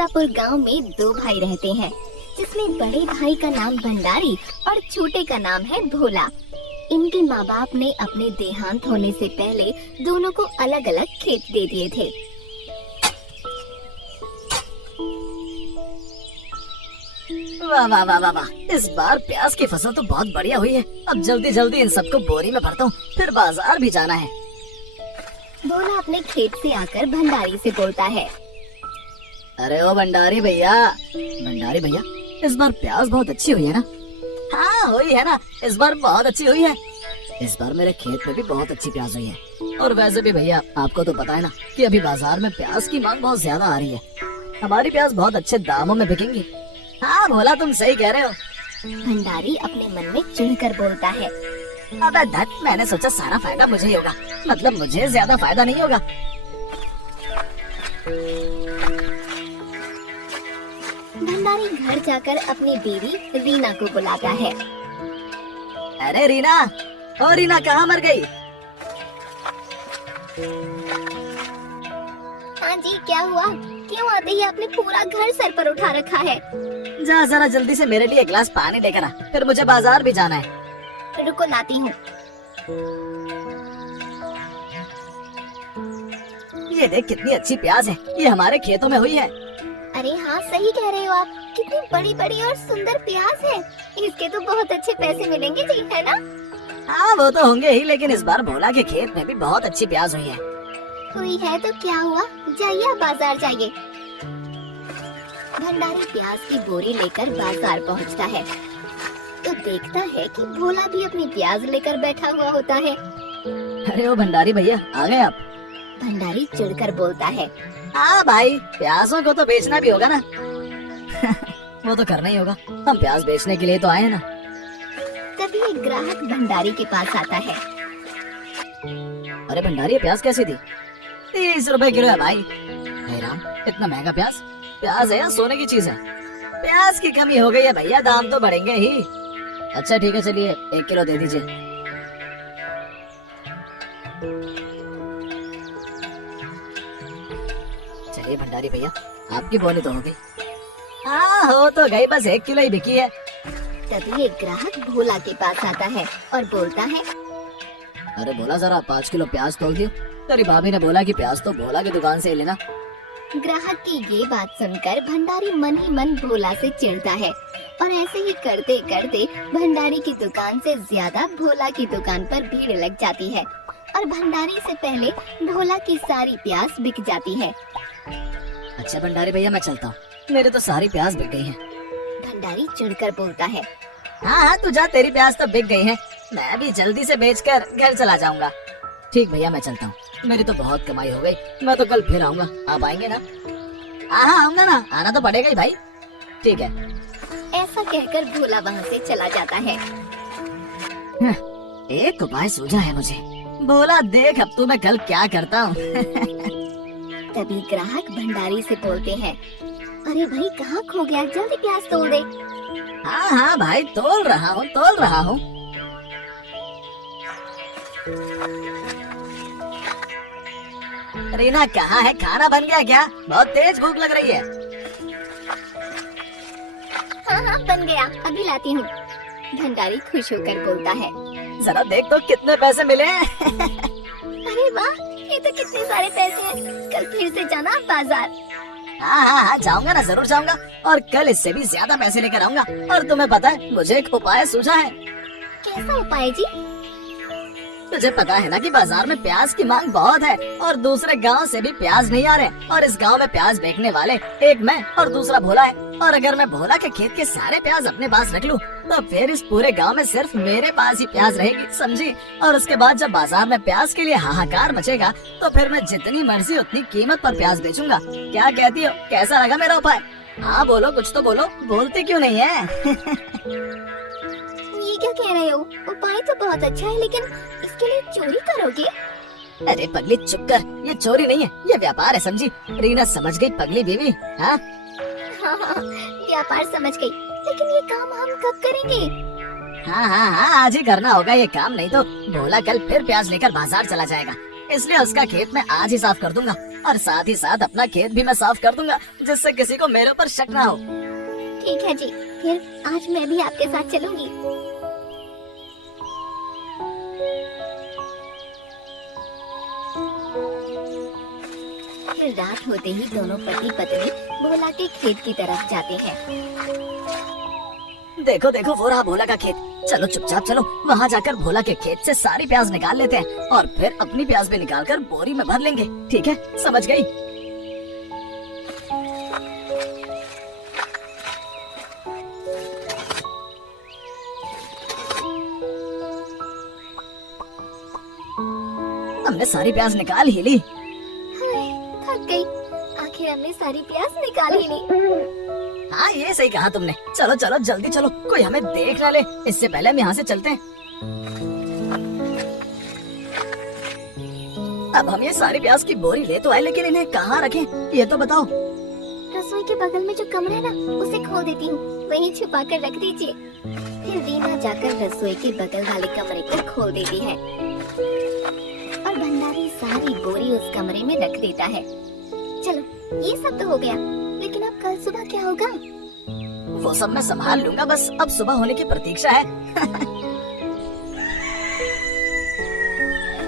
सीतापुर गांव में दो भाई रहते हैं, जिसमें बड़े भाई का नाम भंडारी और छोटे का नाम है भोला। इनके माँ बाप ने अपने देहांत होने से पहले दोनों को अलग अलग खेत दे दिए थे। वाह वाह वाह वाह वाह, इस बार प्याज की फसल तो बहुत बढ़िया हुई है। अब जल्दी जल्दी इन सबको बोरी में भरता हूँ, फिर बाजार भी जाना है। भोला अपने खेत से आकर भंडारी से बोलता है। अरे ओ भंडारी भैया, भंडारी भैया, इस बार प्याज बहुत अच्छी हुई है ना? हाँ हुई है ना, इस बार बहुत अच्छी हुई है। इस बार मेरे खेत में भी बहुत अच्छी प्याज हुई है। और वैसे भी भैया, आपको तो पता है ना कि अभी बाजार में प्याज की मांग बहुत ज्यादा आ रही है। हमारी प्याज बहुत अच्छे दामों में बिकेंगी। हाँ भोला, तुम सही कह रहे हो। भंडारी अपने मन में चिढ़कर बोलता है। अबे धत, मैंने सोचा सारा फायदा मुझे ही होगा, मतलब मुझे ज्यादा फायदा नहीं होगा। भंडारी घर जाकर अपनी बीवी रीना को बुलाता है। अरे रीना, ओ रीना, कहाँ मर गई? हाँ जी, क्या हुआ? क्यों आते ही आपने पूरा घर सर पर उठा रखा है? जा जरा जल्दी से मेरे लिए एक गिलास पानी लेकर आ, फिर मुझे बाजार भी जाना है। रुको, लाती हूँ। ये देख कितनी अच्छी प्याज है, ये हमारे खेतों में हुई है। अरे हाँ, सही कह रहे हो आप। कितनी बड़ी बड़ी और सुंदर प्याज है। इसके तो बहुत अच्छे पैसे मिलेंगे जी, है ना? हाँ वो तो होंगे ही, लेकिन इस बार भोला के खेत में भी बहुत अच्छी प्याज हुई है। हुई है तो क्या हुआ, जाइए आप बाजार जाइए। भंडारी प्याज की बोरी लेकर बाजार पहुंचता है तो देखता है कि भोला भी अपनी प्याज लेकर बैठा हुआ होता है। अरे ओ भंडारी भैया, आ गए आप? भंडारी चिढ़कर बोलता है। हाँ भाई, प्याजों को तो बेचना भी होगा ना। वो तो करना ही होगा, हम प्याज बेचने के लिए तो आए हैं ना। तभी एक ग्राहक भंडारी के पास आता है। अरे भंडारी, ये प्याज कैसी थी? 30 रुपए किलो है भाई। हे राम, इतना महंगा प्याज? प्याज है या सोने की चीज है? प्याज की कमी हो गई है भैया, दाम तो बढ़ेंगे ही। अच्छा ठीक है, चलिए 1 किलो दे दीजिए। चलिए भंडारी भैया, आपकी बोली तो हो गई। हाँ हो तो गई, बस 1 किलो ही बिकी है। तभी एक ग्राहक भोला के पास आता है और बोलता है। अरे भोला, जरा 5 किलो प्याज तोल दियो। तेरी भाभी ने बोला कि प्याज तो भोला की दुकान से ही लेना। ग्राहक की ये बात सुनकर भंडारी मन ही मन भोला से चिढ़ता है और ऐसे ही करते करते भंडारी की दुकान से ज्यादा भोला की दुकान पर भीड़ लग जाती है और भंडारी से पहले भोला की सारी प्याज बिक जाती है। अच्छा भंडारी भैया, मैं चलता हूँ, मेरे तो सारी प्याज बिक गई है। भंडारी चिढ़कर बोलता है। हाँ हाँ, तू जा, तेरी प्याज तो बिक गई है, मैं भी जल्दी से बेचकर घर चला जाऊंगा। ठीक भैया, मैं चलता हूँ, मेरी तो बहुत कमाई हो गई। मैं तो कल फिर आऊंगा, आप आएंगे ना? हाँ आऊंगा ना, आना तो पड़ेगा ही भाई। ठीक है। ऐसा कहकर भोला वहाँ से चला जाता है। एक उपाय सूझा है मुझे। भोला देख, अब तो मैं कल क्या करता हूँ। तभी ग्राहक भंडारी से बोलते हैं। अरे भाई, कहाँ खो गया? जल्दी प्याज तोल दे। हाँ हाँ भाई, तोल रहा हूँ, तोल रहा हूँ। रीना कहाँ है? खाना बन गया क्या? बहुत तेज भूख लग रही है। हाँ हाँ, बन गया, अभी लाती हूँ। भंडारी खुश होकर बोलता है। जरा देख तो कितने पैसे मिले हैं। अरे वाह, ये तो कितने सारे पैसे हैं। कल फिर से जाना बाजार। हाँ हाँ हाँ, जाऊंगा ना, जरूर जाऊंगा, और कल इससे भी ज्यादा पैसे लेकर आऊंगा। और तुम्हें पता है, मुझे एक उपाय सूझा है। कैसा उपाय जी? तुझे पता है ना कि बाजार में प्याज की मांग बहुत है और दूसरे गांव से भी प्याज नहीं आ रहे, और इस गांव में प्याज बेचने वाले एक मैं और दूसरा भोला है। और अगर मैं भोला के खेत के सारे प्याज अपने पास रख लूं, तो फिर इस पूरे गांव में सिर्फ मेरे पास ही प्याज रहेगी, समझी? और उसके बाद जब बाजार में प्याज के लिए हाहाकार मचेगा, तो फिर मैं जितनी मर्जी उतनी कीमत पर प्याज बेचूंगा। क्या कहती हो, कैसा लगा मेरा उपाय? हाँ बोलो, कुछ तो बोलो, बोलते क्यों नहीं है? ये क्या कह रहे हो? उपाय तो बहुत अच्छा है, लेकिन इसके लिए चोरी करोगे? अरे पगली चुप कर, ये चोरी नहीं है, ये व्यापार है, समझी? रीना समझ गई पगली बीवी। हाँ हाँ, व्यापार समझ गई, लेकिन ये काम हम कब करेंगे? हाँ हाँ हाँ, आज ही करना होगा ये काम, नहीं तो भोला कल फिर प्याज लेकर बाजार चला जाएगा। इसलिए उसका खेत मैं आज ही साफ कर दूंगा। और साथ ही साथ अपना खेत भी मैं साफ कर दूंगा, जिससे किसी को मेरे ऊपर शक ना हो। ठीक है जी, फिर आज मैं भी आपके साथ चलूंगी। फिर रात होते ही दोनों पति पत्नी भोला के खेत की तरफ जाते हैं। देखो देखो वो रहा भोला का खेत। चलो चुपचाप चलो, वहाँ जाकर भोला के खेत से सारी प्याज निकाल लेते हैं और फिर अपनी प्याज भी निकाल कर बोरी में भर लेंगे। ठीक है, समझ गई? हमने सारी प्याज निकाल ही ली। हाय, थक गई। आखिर हमने सारी प्याज निकाल ही ली। हाँ, ये सही कहा तुमने। चलो चलो जल्दी चलो, कोई हमें देख ना ले, इससे पहले हम यहाँ से चलते हैं। अब हम ये सारी प्याज की बोरी ले तो आए, लेकिन इन्हें कहाँ रखें ये तो बताओ। रसोई के बगल में जो कमरा है ना, उसे खोल देती हूँ, वहीं छुपा कर रख दीजिए। फिर रीना जाकर रसोई के बगल वाले कमरे को खोल देती है और भंडारी सारी बोरी उस कमरे में रख देता है। चलो, ये सब तो हो गया, लेकिन अब कल सुबह क्या होगा? वो सब मैं संभाल लूंगा, बस अब सुबह होने की प्रतीक्षा है।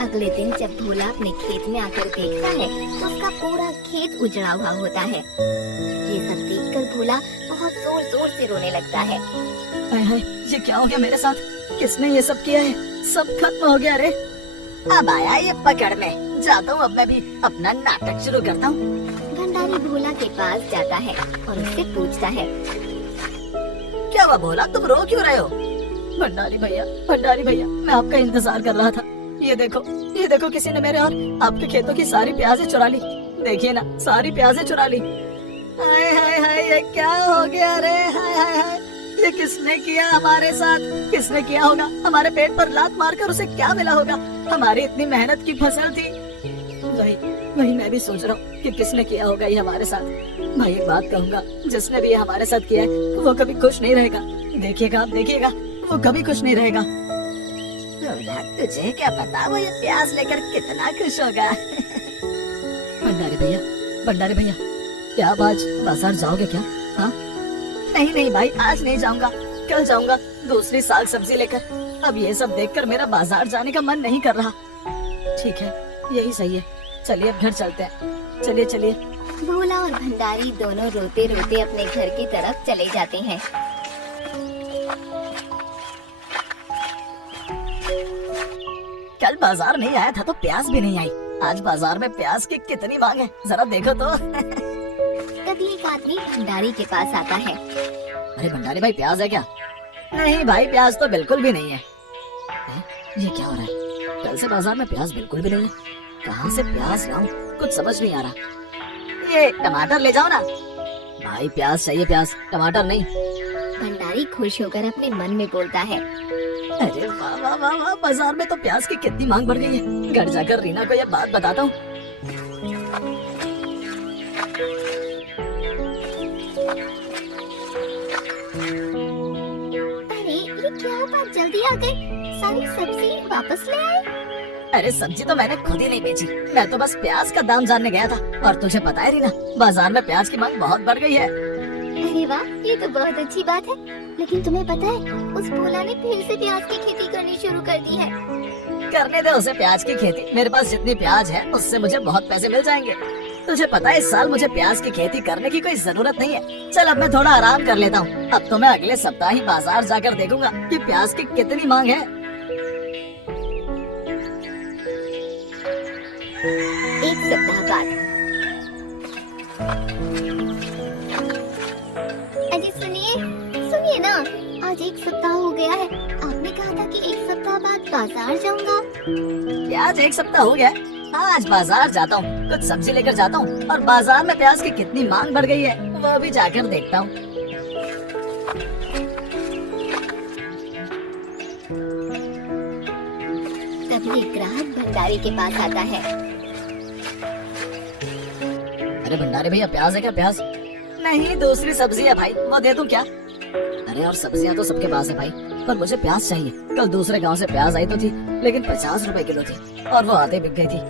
अगले दिन जब भोला अपने खेत में आकर देखता है तो उसका पूरा खेत उजड़ा हुआ होता है। ये सब देखकर भोला बहुत जोर जोर से रोने लगता है। हाय हाय, ये क्या हो गया मेरे साथ? किसने ये सब किया है? सब खत्म हो गया रे। अब आया ये पकड़ में, जाता हूँ अब मैं भी अपना नाटक शुरू करता हूँ। भंडारी भोला के पास जाता है और उससे पूछता है, क्या हुआ भोला, तुम रो क्यों रहे हो? भंडारी भैया, मैं आपका इंतजार कर रहा था। ये देखो किसी ने मेरे और आपके खेतों की सारी प्याजें चुरा ली। देखिए ना, सारी प्याजें चुरा ली। हाय हाय हाय, ये क्या हो गया रे? हाय हाय हाय, ये किसने किया हमारे साथ? किसने किया होगा? हमारे पेट पर लात मारकर उसे क्या मिला होगा? हमारी इतनी मेहनत की फसल थी। वही मैं भी सोच रहा हूँ कि किसने किया होगा ये हमारे साथ। भाई एक बात कहूँगा, जिसने भी ये हमारे साथ किया है वो कभी खुश नहीं रहेगा। देखिएगा आप देखिएगा, वो कभी खुश नहीं रहेगा। तुझे क्या पता वो ये प्याज लेकर कितना खुश होगा। भंडारी भैया, क्या आप आज बाजार जाओगे क्या? हाँ? नहीं भाई, आज नहीं जाऊंगा, कल जाऊंगा दूसरी साग सब्जी लेकर। अब ये सब देखकर मेरा बाजार जाने का मन नहीं कर रहा। ठीक है, यही सही है, चलिए अब घर चलते हैं। चलिए। भोला और भंडारी दोनों रोते रोते अपने घर की तरफ चले जाते हैं। कल बाजार नहीं आया था तो प्याज भी नहीं आई। आज बाजार में प्याज की कितनी मांग है, जरा देखो तो। तभी एक आदमी भंडारी के पास आता है। अरे भंडारी भाई, प्याज है क्या? नहीं भाई, प्याज तो बिल्कुल भी नहीं है। ये क्या हो रहा है? कल से बाजार में प्याज बिल्कुल भी नहीं है। कहाँ से प्याज लाऊं, कुछ समझ नहीं आ रहा। ये टमाटर ले जाओ ना। भाई प्याज चाहिए, प्याज, टमाटर नहीं। भंडारी खुश होकर अपने मन में बोलता है, अरे वाह वाह वाह वाह, बाजार में तो प्याज की कितनी मांग बढ़ गई है। घर जाकर रीना को ये बात बताता हूँ। अरे ये क्या बात, जल्दी आ गई, सारी सब्जी वापस ले आए। अरे सब्जी तो मैंने खुद ही नहीं बेची, मैं तो बस प्याज का दाम जानने गया था। और तुझे पता है रीना, बाजार में प्याज की मांग बहुत बढ़ गई है। अरे वाह, ये तो बहुत अच्छी बात है। लेकिन तुम्हें पता है, उस भोला ने फिर से प्याज की खेती करनी शुरू कर दी है। करने दे उसे प्याज की खेती, मेरे पास जितनी प्याज है उससे मुझे बहुत पैसे मिल जाएंगे। तुझे पता है इस साल मुझे प्याज की खेती करने की कोई जरूरत नहीं है। चल अब मैं थोड़ा आराम कर लेता हूँ। अब तो मैं अगले सप्ताह ही बाजार जाकर देखूंगा कि प्याज की कितनी मांग है। एक सप्ताह बाद। अजी सुनिए ना, आज एक सप्ताह हो गया है। आपने कहा था कि एक सप्ताह बाद बाजार जाऊंगा। प्याज एक सप्ताह हो गया? हाँ, आज बाजार जाता हूँ, कुछ सब्जी लेकर जाता हूँ और बाजार में प्याज की कितनी मांग बढ़ गई है वो भी जाकर देखता हूँ। तभी एक ग्राहक भंडारी के पास आता है। अरे भंडारी भैया, प्याज है क्या? प्याज नहीं, दूसरी सब्जी है भाई, वो दे दूं क्या? अरे और सब्जियां तो सबके पास है भाई, पर मुझे प्याज चाहिए। कल दूसरे गांव से प्याज आई तो थी, लेकिन 50 रुपए किलो थी और वो आते बिक गई थी।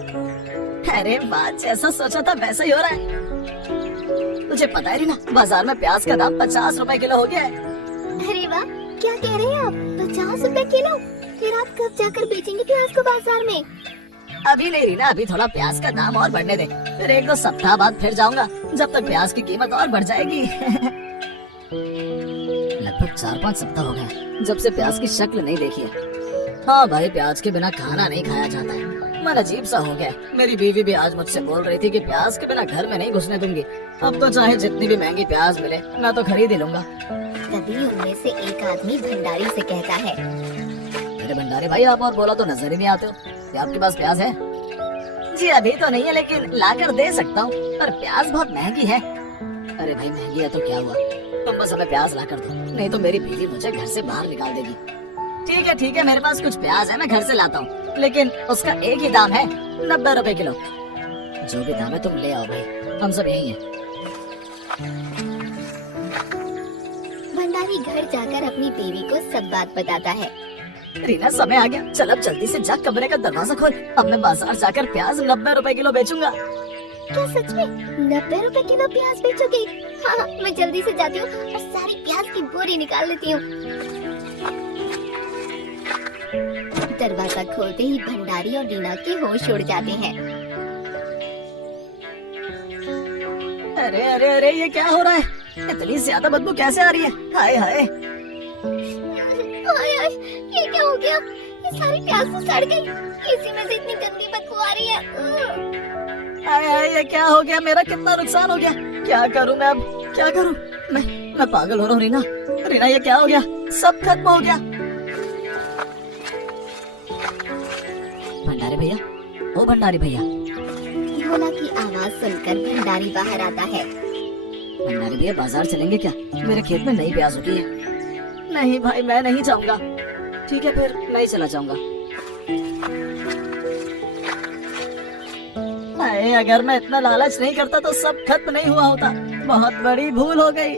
अरे वाह, जैसा सोचा था वैसा ही हो रहा है। तुझे पता है रीना, बाजार में प्याज का दाम 50 रुपए किलो हो गया है। अरे वाह, क्या कह रहे हैं आप? 50 रुपए किलो? फिर आप कब जाकर बेचेंगे प्याज को बाजार में? अभी नहीं रीना, अभी थोड़ा प्याज का दाम और बढ़ने दे, फिर 1-2 सप्ताह बाद फिर जाऊंगा, जब तक प्याज की कीमत और बढ़ जाएगी। लगभग 4-5 सप्ताह हो गए जब से प्याज की शक्ल नहीं देखी है। हाँ भाई, प्याज के बिना खाना नहीं खाया जाता है। मन अजीब सा हो गया। मेरी बीवी भी आज मुझसे बोल रही थी कि प्याज के बिना घर में नहीं घुसने दूंगी। अब तो चाहे जितनी भी महंगी प्याज मिले, मैं तो खरीद ही लूंगा। तभी उनमें से एक आदमी भंडारी से कहता है, अरे भंडारी भाई, आप और बोला तो नजर ही नहीं आते हो। क्या आपके पास प्याज है? जी अभी तो नहीं है, लेकिन लाकर दे सकता हूँ, पर प्याज बहुत महंगी है। अरे भाई, महंगी है तो क्या हुआ, तुम बस हमें प्याज लाकर दो, नहीं तो मेरी बीवी मुझे घर से बाहर निकाल देगी। ठीक है, मेरे पास कुछ प्याज है, मैं घर से लाता हूँ, लेकिन उसका एक ही दाम है, 90 रुपए किलो। जो भी दाम है तुम ले आओ भाई, हम सब यही हैं। भंडारी घर जाकर अपनी बीवी को सब बात बताता है। रीना, समय आ गया, चल अब जल्दी से जा, कमरे का दरवाजा खोल। अब मैं बाजार जाकर प्याज 90 रुपए किलो बेचूंगा। क्या सच में 90 रुपए किलो प्याज बेचोगे? हाँ, मैं जल्दी से जाती हूँ और सारी प्याज की बोरी निकाल लेती हूँ। दरवाजा खोलते ही भंडारी और रीना के होश उड़ जाते हैं। अरे अरे अरे, ये क्या हो रहा है? इतनी ज्यादा बदबू कैसे आ रही है? हाय हाय, हाय हाय, ये क्या हो गया? ये सारी प्याज तो सड़ गई, इसी में से इतनी गंदी बदबू आ रही है। हाय हाय, ये क्या हो गया? मेरा कितना नुकसान हो गया। क्या करूं मैं अब, क्या करूं? मैं पागल हो रहा हूँ रीना। रीना, ये क्या हो गया? सब खत्म हो गया। भंडारी भैया, ओ भंडारी भैया। भोला की आवाज सुनकर भंडारी बाहर आता है। भंडारी भैया, बाजार चलेंगे क्या? मेरे खेत में नई प्याज उगी है। नहीं भाई, मैं नहीं जाऊंगा। ठीक है, फिर नहीं चला जाऊंगा। अगर मैं इतना लालच नहीं करता तो सब खत्म नहीं हुआ होता। बहुत बड़ी भूल हो गई।